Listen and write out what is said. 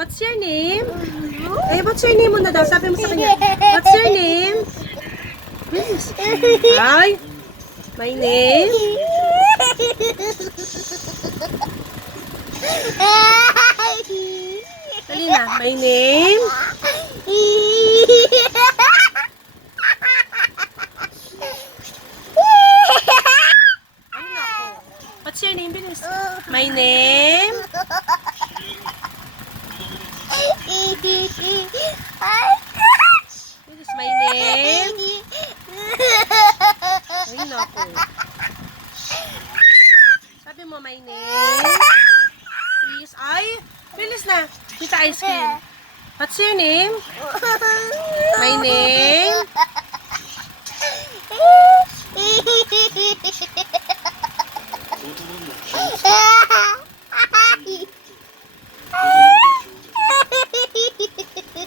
What's your name? Eh, what's your name muna daw? Sabi mo sa kanya. What's your name? Bilis. Ay, my name? Dali na. My name? Ay, nako. What's your name? Bilis. My name? Bilis, my name? Ay, nako. Sabi mo, my name? Please. Ay, bilis na. Kita ice cream. What's your name? My name?